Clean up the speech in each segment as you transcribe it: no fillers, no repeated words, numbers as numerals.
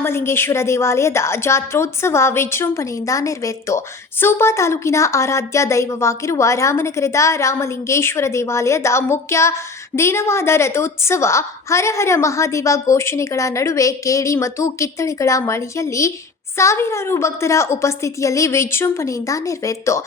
ರಾಮಲಿಂಗೇಶ್ವರ ದೇವಾಲಯದ ಜಾತ್ರೋತ್ಸವ ವಿಜೃಂಭಣೆಯಿಂದ ನೆರವೇರಿತು. ಸೂಪಾ ತಾಲೂಕಿನ ಆರಾಧ್ಯ ದೈವವಾಗಿರುವ ರಾಮನಗರದ ರಾಮಲಿಂಗೇಶ್ವರ ದೇವಾಲಯದ ಮುಖ್ಯ ದಿನವಾದ ರಥೋತ್ಸವ ಹರ ಹರ ಮಹಾದೇವ ಘೋಷಣೆಗಳ ನಡುವೆ ಕೇಳಿ ಮತ್ತು ಕಿತ್ತಳೆಗಳ ಮಳೆಯಲ್ಲಿ ಸಾವಿರಾರು ಭಕ್ತರ ಉಪಸ್ಥಿತಿಯಲ್ಲಿ ವಿಜೃಂಭಣೆಯಿಂದ ನೆರವೇರಿತು.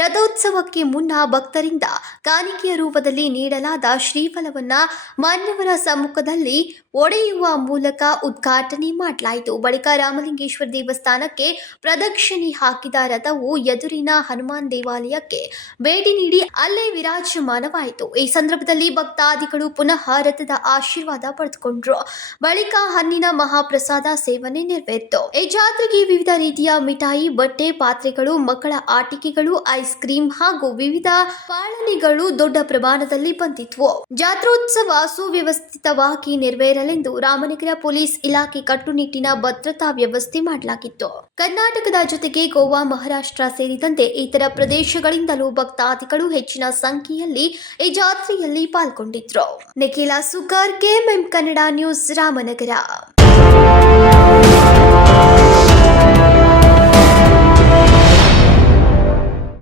ರಥೋತ್ಸವಕ್ಕೆ ಮುನ್ನ ಭಕ್ತರಿಂದ ಕಾಣಿಕೆಯ ರೂಪದಲ್ಲಿ ನೀಡಲಾದ ಶ್ರೀಫಲವನ್ನ ಮಾನ್ಯವರ ಸಮ್ಮುಖದಲ್ಲಿ ಒಡೆಯುವ ಮೂಲಕ ಉದ್ಘಾಟನೆ ಮಾಡಲಾಯಿತು. ಬಳಿಕ ರಾಮಲಿಂಗೇಶ್ವರ ದೇವಸ್ಥಾನಕ್ಕೆ ಪ್ರದಕ್ಷಿಣೆ ಹಾಕಿದ ರಥವು ಎದುರಿನ ಹನುಮಾನ್ ದೇವಾಲಯಕ್ಕೆ ಭೇಟಿ ನೀಡಿ ಅಲ್ಲೇ ವಿರಾಜಮಾನವಾಯಿತು. ಈ ಸಂದರ್ಭದಲ್ಲಿ ಭಕ್ತಾದಿಗಳು ಪುನಃ ರಥದ ಆಶೀರ್ವಾದ ಪಡೆದುಕೊಂಡ್ರು. ಬಳಿಕ ಹಣ್ಣಿನ ಮಹಾಪ್ರಸಾದ ಸೇವನೆ ನೆರವೇರಿತು. ಈ ಜಾತ್ರೆಗೆ ವಿವಿಧ ರೀತಿಯ ಮಿಠಾಯಿ, ಬಟ್ಟೆ, ಪಾತ್ರೆಗಳು, ಮಕ್ಕಳ ಆಟಿಕೆಗಳು, ಐಸ್ ಕ್ರೀಂ ಹಾಗೂ ವಿವಿಧ ಪಾಲನೆಗಳು ದೊಡ್ಡ ಪ್ರಮಾಣದಲ್ಲಿ ಬಂದಿದ್ವು. ಜಾತ್ರೋತ್ಸವ ಸುವ್ಯವಸ್ಥಿತವಾಗಿ ನೆರವೇರಲೆಂದು ರಾಮನಗರ ಪೊಲೀಸ್ ಇಲಾಖೆ ಕಟ್ಟುನಿಟ್ಟಿನ ಭದ್ರತಾ ವ್ಯವಸ್ಥೆ ಮಾಡಲಾಗಿತ್ತು. ಕರ್ನಾಟಕದ ಜೊತೆಗೆ ಗೋವಾ, ಮಹಾರಾಷ್ಟ್ರ ಸೇರಿದಂತೆ ಇತರ ಪ್ರದೇಶಗಳಿಂದಲೂ ಭಕ್ತಾದಿಗಳು ಹೆಚ್ಚಿನ ಸಂಖ್ಯೆಯಲ್ಲಿ ಈ ಜಾತ್ರೆಯಲ್ಲಿ ಪಾಲ್ಗೊಂಡಿದ್ರು. ನಿಖಿಲ ಸುಗಾರ್, KMM ಕನ್ನಡ ನ್ಯೂಸ್, ರಾಮನಗರ.